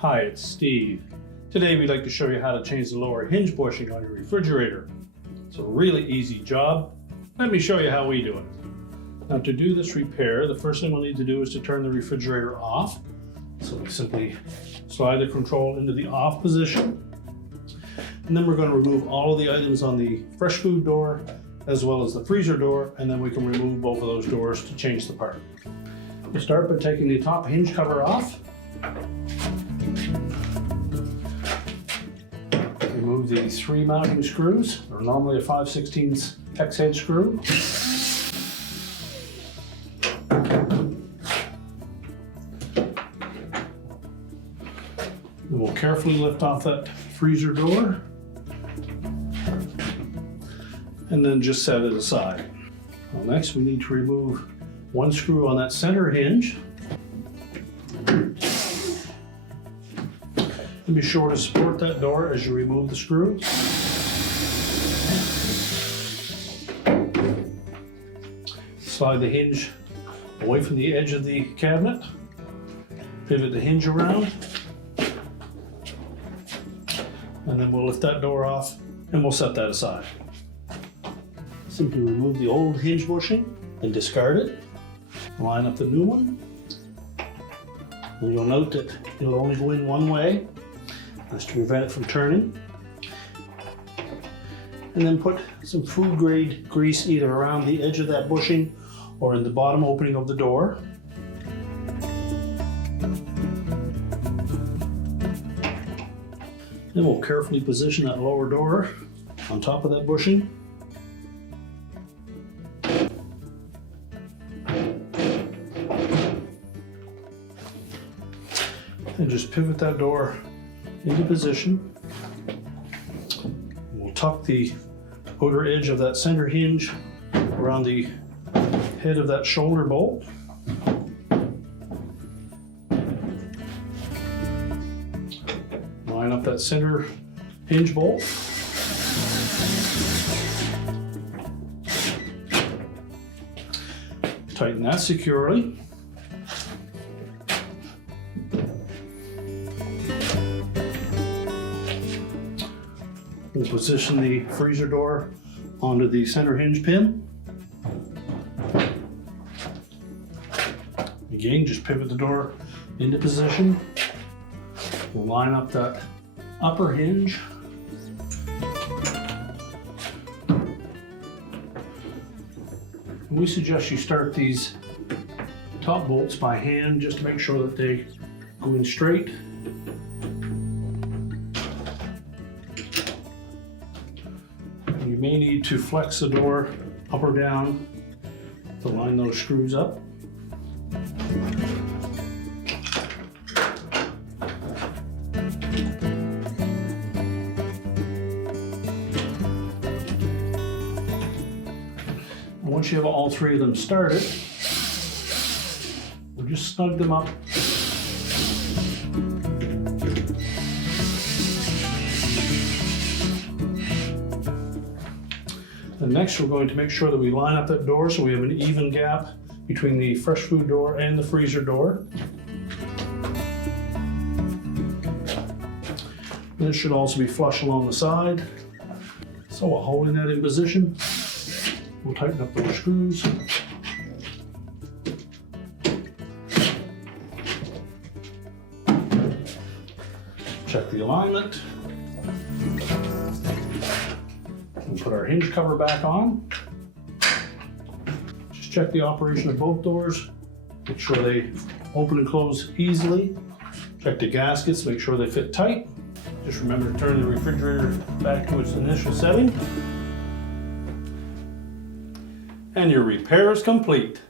Hi, it's Steve. Today we'd like to show you how to change the lower hinge bushing on your refrigerator. It's a really easy job. Let me show you how we do it. Now to do this repair, the first thing we'll need to do is to turn the refrigerator off. So we simply slide the control into the off position. And then we're going to remove all of the items on the fresh food door as well as the freezer door, and then we can remove both of those doors to change the part. We'll start by taking the top hinge cover off. Remove the 3 mounting screws. They're normally a 5/16 hex head screw. Then we'll carefully lift off that freezer door and then just set it aside. Well, next we need to remove 1 screw on that center hinge. And be sure to support that door as you remove the screw. Slide the hinge away from the edge of the cabinet. Pivot the hinge around. And then we'll lift that door off and we'll set that aside. Simply remove the old hinge bushing and discard it. Line up the new one. And you'll note that it'll only go in one way. That's to prevent it from turning. And then put some food grade grease either around the edge of that bushing or in the bottom opening of the door. Then we'll carefully position that lower door on top of that bushing. And just pivot that door into position. We'll tuck the outer edge of that center hinge around the head of that shoulder bolt. Line up that center hinge bolt. Tighten that securely. We'll position the freezer door onto the center hinge pin. Again, just pivot the door into position. We'll line up that upper hinge. We suggest you start these top bolts by hand just to make sure that they go in straight. You may need to flex the door up or down to line those screws up. Once you have all 3 of them started, we'll just snug them up. And next we're going to make sure that we line up that door so we have an even gap between the fresh food door and the freezer door. And it should also be flush along the side. So while holding that in position, we'll tighten up those screws. Check the alignment. We'll put our hinge cover back on. Just check the operation of both doors. Make sure they open and close easily. Check the gaskets, make sure they fit tight. Just remember to turn the refrigerator back to its initial setting. And your repair is complete.